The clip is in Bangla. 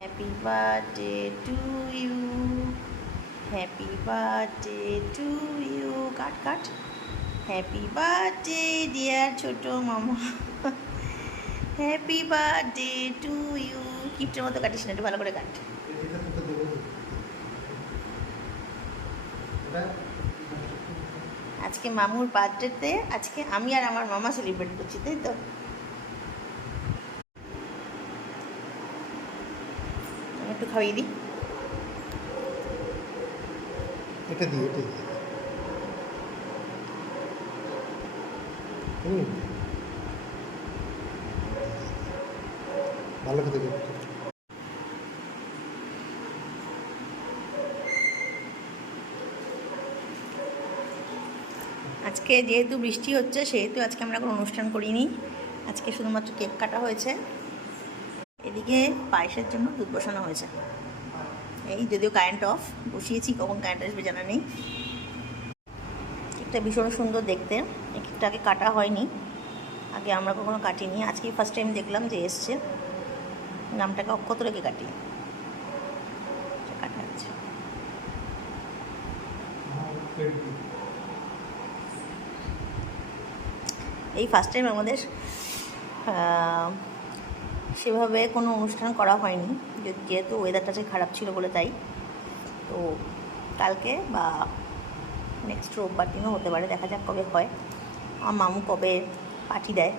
Happy birthday to you. Happy birthday to you. Cut. Happy birthday, dear ছোট মামা. Happy birthday to you. কিপটের মতো কাটিস না, একটু ভালো করে কাট. আজকে মামুর বার্থডেতে আজকে আমি আর আমার মামা সেলিব্রেট করছি, তাই তো? আমি একটু খাইয়ে দিই. এটা দিয়ে ভালো খেতে করতে আজকে যেহেতু বৃষ্টি হচ্ছে সেহেতু আজকে আমরা কোনো অনুষ্ঠান করিনি. আজকে শুধুমাত্র কেক কাটা হয়েছে. এদিকে পায়েসের জন্য দুধ বসানো হয়েছে. এই যদিও কারেন্ট অফ, বসিয়েছি, কখন কারেন্ট আসবে জানা নেই. কেকটা ভীষণ সুন্দর দেখতে. এই কেকটা আগে কাটা হয়নি, আগে আমরা কখনো কাটিনি. আজকেই ফার্স্ট টাইম দেখলাম যে এসছে. নামটাকে অক্ষত রেখে কাটি. কাটা হচ্ছে. এই ফার্স্ট টাইম আমাদের সেভাবে কোনো অনুষ্ঠান করা হয়নি, যেহেতু ওয়েদারটা যে খারাপ ছিল বলে. তাই তো কালকে বা নেক্সট রোববার দিনও হতে পারে, দেখা যাক কবে হয়. আমার মামু কবে পার্টি দেয়.